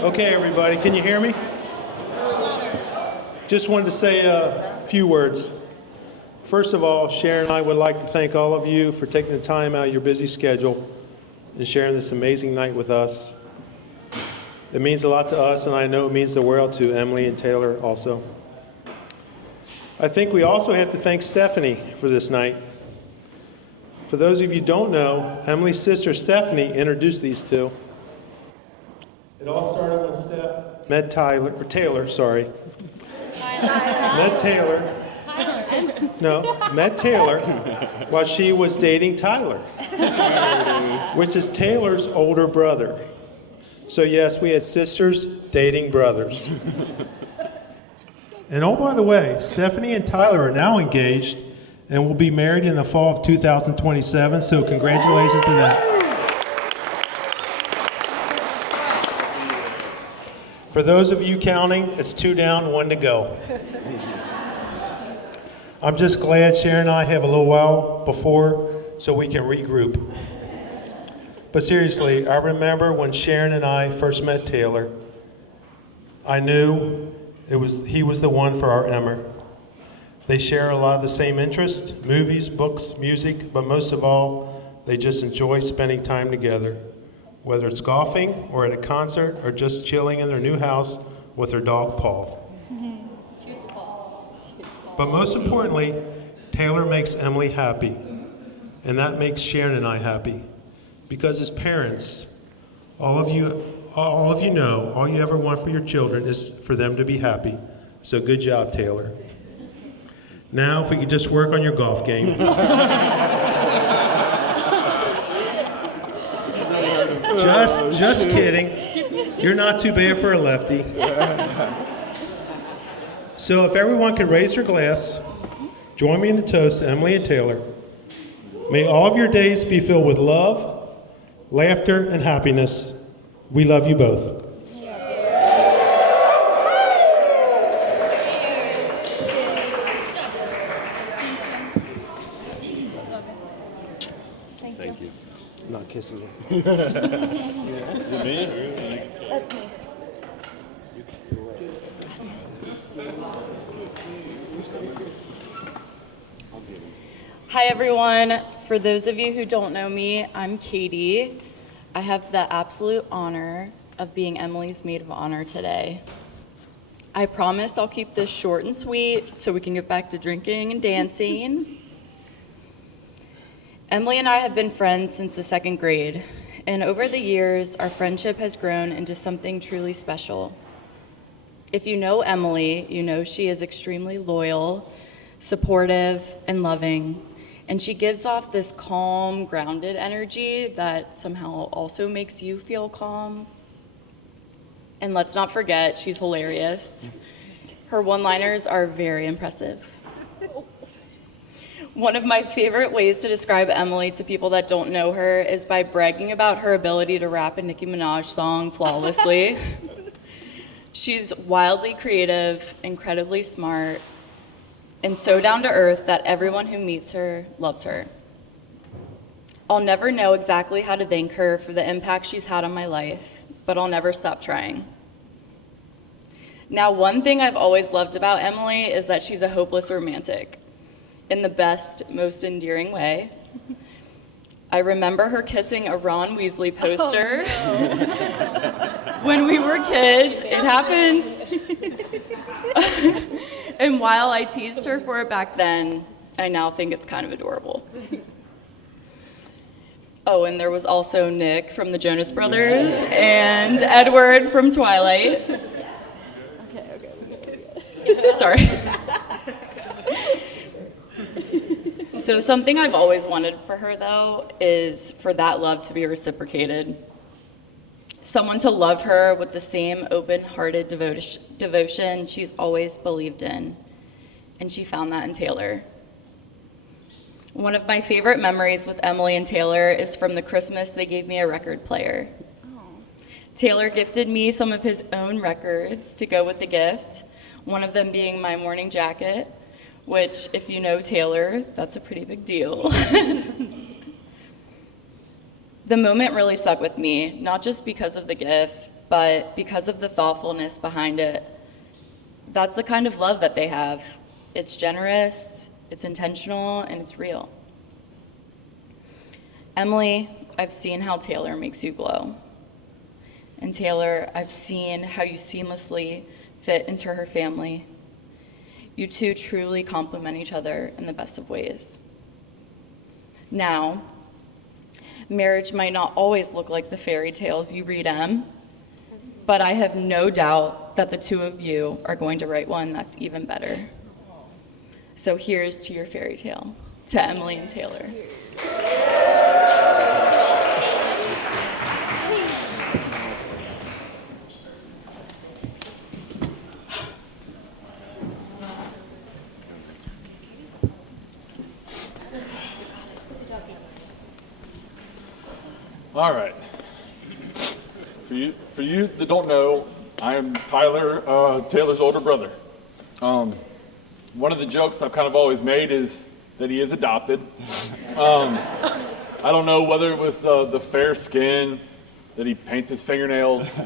Okay, everybody, can you hear me? Just wanted to say a few words. First of all, Sharon and I would like to thank all of you for taking the time out of your busy schedule and sharing this amazing night with us. It means a lot to us, and I know it means the world to Emily and Taylor also. I think we also have to thank Stephanie for this night. For those of you who don't know, Emily's sister Stephanie introduced these two. It all started when Steph met Taylor. Met Taylor while she was dating Tyler, which is Taylor's older brother. So yes, we had sisters dating brothers. And oh, by the way, Stephanie and Tyler are now engaged and will be married in the fall of 2027, so congratulations to them. For those of you counting, it's 2 down, 1 to go. I'm just glad Sharon and I have a little while before so we can regroup. But seriously, I remember when Sharon and I first met Taylor, I knew he was the one for our Emmer. They share a lot of the same interests, movies, books, music, but most of all, they just enjoy spending time together, whether it's golfing or at a concert or just chilling in their new house with their dog, Paul. But most importantly, Taylor makes Emily happy, and that makes Sharon and I happy. Because as parents, all of you know, all you ever want for your children is for them to be happy. So good job, Taylor. Now, if we could just work on your golf game. Just kidding. You're not too bad for a lefty. So if everyone could raise your glass, join me in the toast to Emily and Taylor. May all of your days be filled with love, laughter, and happiness. We love you both. Thank you. I'm not kissing you. Is it me? That's me. Hi everyone. For those of you who don't know me, I'm Katie. I have the absolute honor of being Emily's maid of honor today. I promise I'll keep this short and sweet so we can get back to drinking and dancing. Emily and I have been friends since the 2nd grade, and over the years, our friendship has grown into something truly special. If you know Emily, you know she is extremely loyal, supportive, and loving, and she gives off this calm, grounded energy that somehow also makes you feel calm. And let's not forget, she's hilarious. Her one-liners are very impressive. One of my favorite ways to describe Emily to people that don't know her is by bragging about her ability to rap a Nicki Minaj song flawlessly. She's wildly creative, incredibly smart, and so down to earth that everyone who meets her loves her. I'll never know exactly how to thank her for the impact she's had on my life, but I'll never stop trying. Now, one thing I've always loved about Emily is that she's a hopeless romantic, in the best, most endearing way. I remember her kissing a Ron Weasley poster when we were kids. It happened. And while I teased her for it back then, I now think it's kind of adorable. Oh, and there was also Nick from the Jonas Brothers and Edward from Twilight. Okay. Sorry. So something I've always wanted for her, though, is for that love to be reciprocated. Someone to love her with the same open-hearted devotion she's always believed in. And she found that in Taylor. One of my favorite memories with Emily and Taylor is from the Christmas they gave me a record player. Oh. Taylor gifted me some of his own records to go with the gift, one of them being My Morning Jacket, which, if you know Taylor, that's a pretty big deal. The moment really stuck with me, not just because of the gift, but because of the thoughtfulness behind it. That's the kind of love that they have. It's generous, it's intentional, and it's real. Emily, I've seen how Taylor makes you glow. And Taylor, I've seen how you seamlessly fit into her family. You two truly complement each other in the best of ways. Now, marriage might not always look like the fairy tales you read, Em, but I have no doubt that the two of you are going to write one that's even better. So here's to your fairy tale, to Emily and Taylor. All right. For you that don't know, I am Tyler, Taylor's older brother. One of the jokes I've kind of always made is that he is adopted. I don't know whether it was the fair skin, that he paints his fingernails.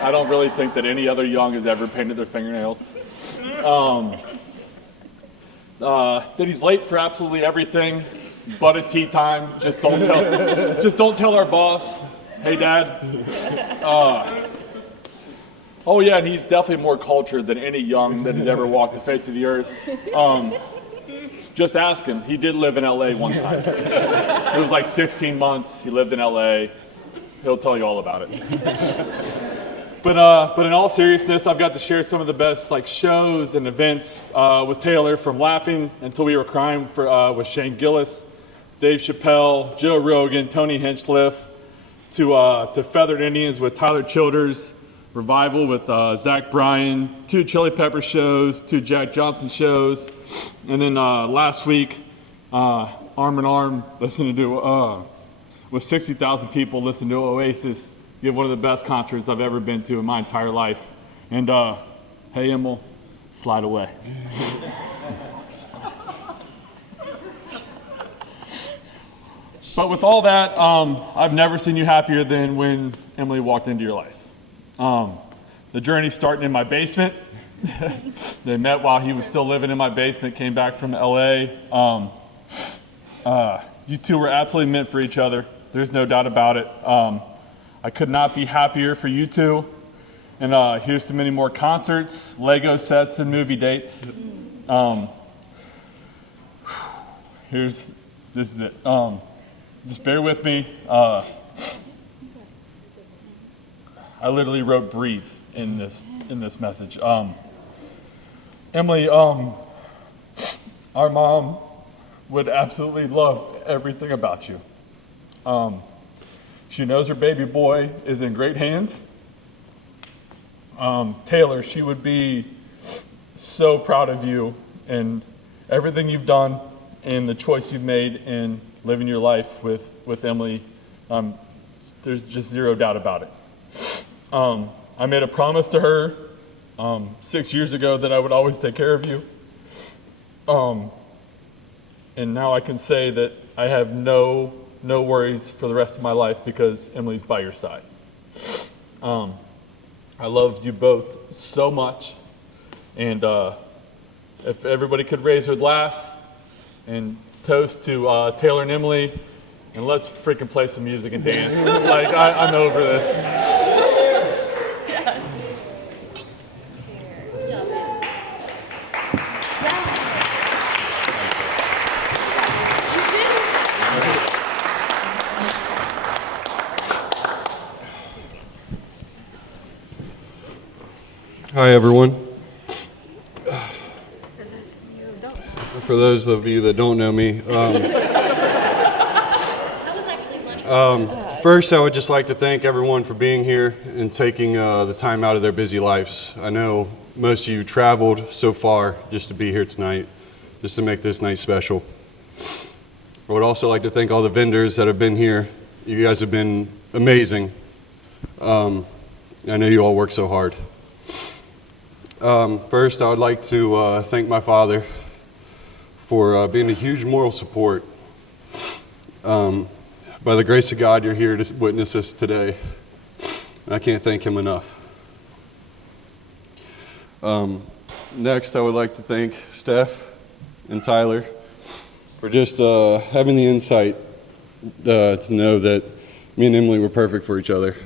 I don't really think that any other young has ever painted their fingernails. That he's late for absolutely everything but at tea time. Just don't tell our boss. Hey, Dad. Oh yeah, and he's definitely more cultured than any young that has ever walked the face of the earth. Just ask him. He did live in LA one time. It was like 16 months. He lived in LA. He'll tell you all about it. But in all seriousness, I've got to share some of the best shows and events with Taylor, from Laughing Until We Were Crying with Shane Gillis, Dave Chappelle, Joe Rogan, Tony Hinchcliffe, to Feathered Indians with Tyler Childers, Revival with Zach Bryan, 2 Chili Pepper shows, 2 Jack Johnson shows, and then last week, Arm in Arm, listening to with 60,000 people, listen to Oasis give one of the best concerts I've ever been to in my entire life. And hey, Emil, slide away. But with all that, I've never seen you happier than when Emily walked into your life. The journey starting in my basement. They met while he was still living in my basement, came back from LA. You two were absolutely meant for each other. There's no doubt about it. I could not be happier for you two. And here's to many more concerts, Lego sets, and movie dates. This is it. Just bear with me. I literally wrote "breathe" in this message. Emily, our mom would absolutely love everything about you. She knows her baby boy is in great hands. Taylor, she would be so proud of you and everything you've done and the choice you've made in living your life with Emily. There's just zero doubt about it. I made a promise to her 6 years ago that I would always take care of you. And now I can say that I have no worries for the rest of my life because Emily's by your side. I love you both so much. And if everybody could raise their glass and toast to Taylor and Emily, and let's freaking play some music and dance. I'm over this. Hi, everyone. For those of you that don't know me, first I would just like to thank everyone for being here and taking the time out of their busy lives. I know most of you traveled so far just to be here tonight, just to make this night special. I would also like to thank all the vendors that have been here. You guys have been amazing. I know you all work so hard. First, I would like to thank my father for being a huge moral support. By the grace of God, you're here to witness this today. And I can't thank him enough. Next, I would like to thank Steph and Tyler for just having the insight to know that me and Emily were perfect for each other.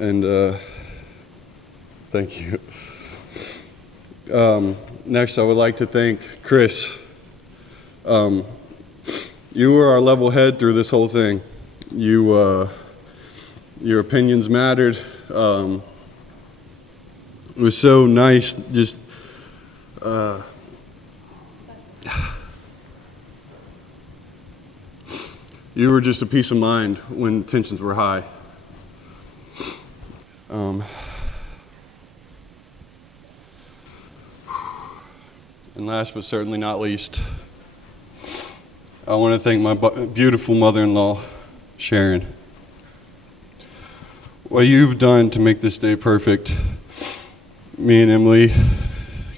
And thank you. Next, I would like to thank Chris. You were our level head through this whole thing. Your opinions mattered. It was so nice. Just you were just a peace of mind when tensions were high. And last but certainly not least, I want to thank my beautiful mother-in-law, Sharon. What you've done to make this day perfect, me and Emily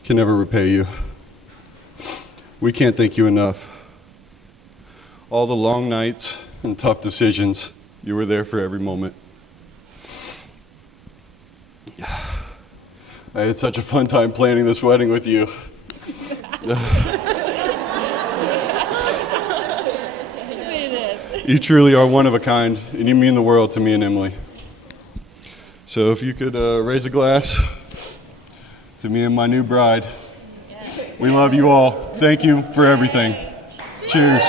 can never repay you. We can't thank you enough. All the long nights and tough decisions, you were there for every moment. I had such a fun time planning this wedding with you. You truly are one of a kind, and you mean the world to me and Emily. So if you could raise a glass to me and my new bride. We love you all. Thank you for everything. Cheers.